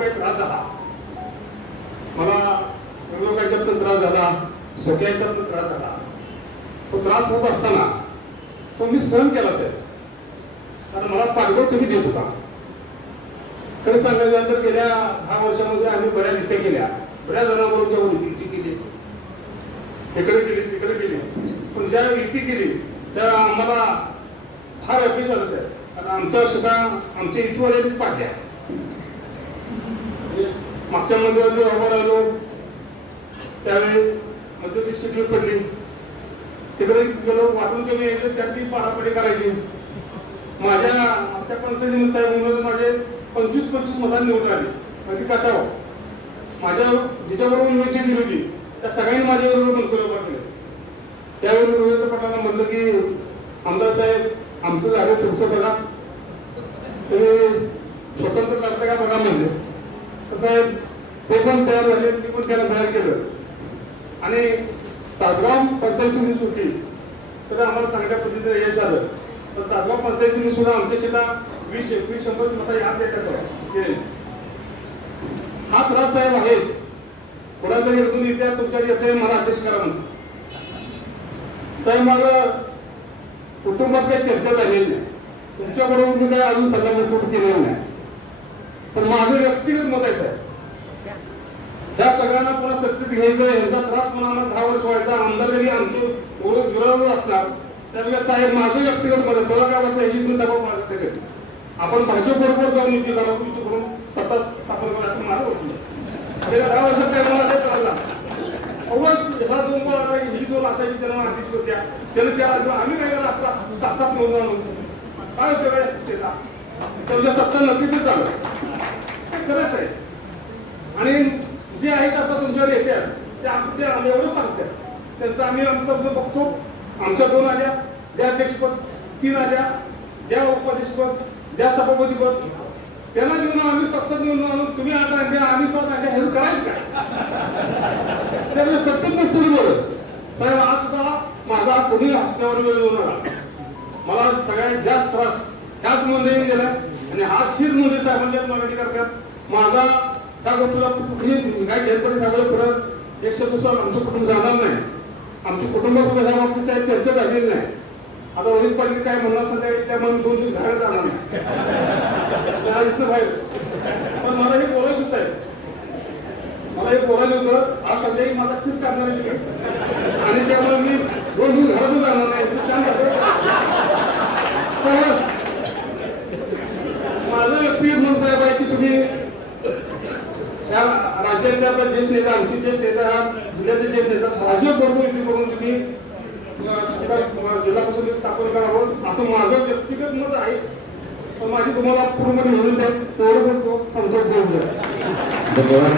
काही त्रास झाला, मला लोकांचा पण त्रास झाला, सोक्याचा पण त्रास झाला, तो त्रास होत असताना तो मी सहन केला साहेब, कारण मला पाठबळ तुम्ही देत होता. खरं सांगायचं तर गेल्या 10 वर्षामध्ये आम्ही बऱ्याच युती केल्या, बऱ्याच जणांबरोबर जाऊन युती केली, तिकडे केली तिकडे केली, पण ज्या युती केली त्या आम्हाला फार अपयश झालं साहेब. कारण आमच्या सुद्धा आमच्या युतीवाल्याचीच पाठी आहे. मागच्या मध्ये उभा राहिलो त्यावेळी मध्ये शिकली पडली, तिकडे गेलो वाटून कमी यायचं त्याची पाडापडी करायची. आमच्या पंचायती साहेब माझे 25-25 मतांनी निवडून आली. ती कथा माझ्या जिच्याबरोबर उमेदवारी दिली होती त्या सगळ्यांनी माझ्याबरोबर मंत्री उभा केले. त्यावेळी रोहित पटलांना म्हणलं की आमदार साहेब आमचं झालं तुमचं बघा, तुम्ही स्वतंत्र करता का बघा म्हणले. तर साहेब ते पण तयार झाले, मी पण त्याला तयार केलं आणि तासगाव पंचायत समिती होती तर आम्हाला चांगल्या पद्धतीने यश आलं. तर तासगाव पंचायत समिती सुद्धा आमच्याशीला 20-21-100 मतं याद द्यायचं. हा त्रास साहेब आहेच. कोणाकडे इथून येत्या तुमच्या येते मला अध्यक्ष करा म्हणतो साहेब. माझं कुटुंबात काही चर्चा झालेली नाही, तुमच्याबरोबर मी काही अजून सल्लामसलत केलेलं नाही, पण माझं व्यक्तिगत मत आहे साहेब. त्या सगळ्यांना पुन्हा सत्तेत घ्यायचं, यांचा त्रास पुन्हा आम्हाला 10 वर्ष व्हायचा, आमदार जरी आमचे विरोध असणार त्यावेळेस साहेब माझं व्यक्तिगत मत आहे. तुला काय वाटतं ही मी दबाव मागते आपण भाजपबरोबर जाऊन युती करावं, युती करून सत्ता स्थापन करायचं मला वाटलं. 10 वर्षात काय मला ते कळला अवघड ह्या 2 ही जोन असायची त्यांना अध्यक्ष होत्या त्याला 4 आम्ही काय करा आता 7-7 निवडून काय होतं काय त्याला त्याच्या सत्ता नसती ते चालू खरंच आहे. आणि जे आहेत आता तुमच्यावर येतात ते आम्ही एवढं सांगतात त्यांचं आम्ही आमचं बघतो. आमच्या 2 आल्या द्या अध्यक्षपद, 3 आल्या द्या उपाध्यक्षपद, द्या सभापतीपद, त्यांना घेऊन आम्ही 7-7 निवडून आणून तुम्ही आता आम्ही 7 आणले हे करायचं काय? त्यामुळे सत्तेत नसतील बरं साहेब. आज सुद्धा माझा कोणी हसण्यावर वेळ होणार, मला सगळ्यात जास्त त्रास ह्याच मध्ये गेला आणि हा शीच मध्ये साहेबांच्या मागणी करतात. माझा त्या गोष्टीला कुठली काय घेतपडी साहेबांना परत 1 शब्द आमचं कुटुंब जाणार नाही. आमची कुटुंबासोबत ह्या बाबतीत साहेब चर्चा झालेली नाही. आता रोहित पाटील काय म्हणणार संध्याकाळी त्यामध्ये 2 दिवस घरात जाणार नाही इथं बाहेर. पण मला हे बोलायचं साहेब, मला हे बोलायचं होतं. आज संध्याकाळी मला चीज काढणार आणि त्यामुळे मी 2 दिवस घरातून जाणार नाही. छान माझं व्यक्तिगत मत साहेब आहे की तुम्ही या राज्यातल्या ज्येष्ठ नेता, आमचे ज्येष्ठ नेता, जिल्ह्याचे ज्येष्ठ नेता भाजप बरोबर युती करून तुम्ही जिल्हा परिषदेत स्थापन करावं असं माझं व्यक्तिगत मत आहे. पण माझी तुम्हाला पूर्णपणे म्हणून द्या तेवढं पण तो संतोष घेऊन द्या. धन्यवाद.